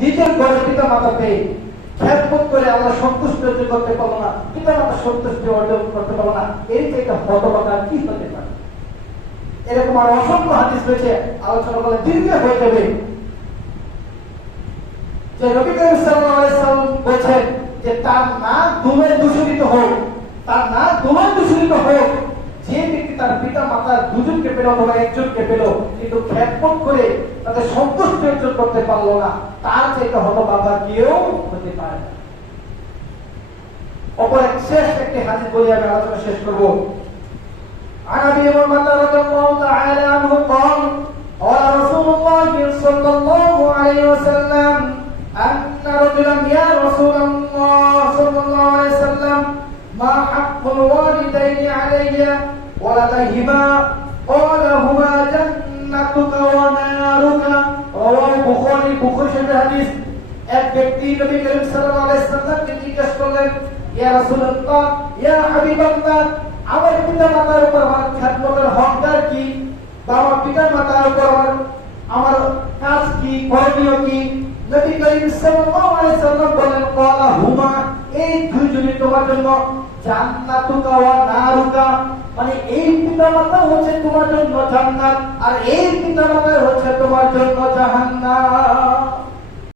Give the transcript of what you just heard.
নিজের ঘরে পিতা মাতা পেয়ে খেদমত করে আল্লাহ সন্তুষ্ট অর্জন করতে পারলো না, পিতা মাতা সন্তুষ্টি অর্জন করতে পারলো না, এই থেকে হতবাকা কি হতে পারে? এরকম আর অসংখ্য হাদিস রয়েছে, আলোচনা করলে দীর্ঘ হয়ে যাবে। যে নবী করিম সাল্লাল্লাহু আলাইহি সাল্লাম বলেছেন যে তার নাক ধুলোয় দূষিত হোক, তার নাক ধুলোয় দূষিত হোক, যে ব্যক্তি তার পিতা মাতার দুজনকে পেল অথবা একজনকে পেল কিন্তু খেদমত করে তাদের সন্তুষ্টি অর্জন করতে পারলো না, তার চাইতে হতভাগা কেউ হতে পারে না। অপর এক শেষ একটি হাদিস বলে আমি আলোচনা শেষ করব। عن ابي هريره رضي الله تعالى عنه قال قال رسول الله صلى الله عليه وسلم ان رجلا يا رسول الله صلى الله عليه وسلم ما حق الوالدين علي ولديهما قال هما جنتك ونارك رواه البخاري শরীফ হাদিস। এক ব্যক্তি নবী করিম সাল্লাল্লাহু আলাইহি ওয়াসাল্লামকে জিজ্ঞাসা করলেন, ইয়া রাসূলুল্লাহ, ইয়া হাবিবাল্লাহ, আমার পিতা মাতার উপর আমার খেদমতের হকদার কি, বা আমার পিতা মাতার উপর আমার কাজ কি, করণীয় কি? নবী করিম সাল্লাল্লাহু আলাইহি ওয়াসাল্লাম বলেন, ক্বালা হুমা, এই দুইজনই তোমার জন্য জান্নাতুকা ওয়া নারুকা, মানে এই পিতা মাতা হচ্ছে তোমার জন্য জান্নাত আর এই পিতা মাতা হচ্ছে তোমার জন্য জাহান্নাম।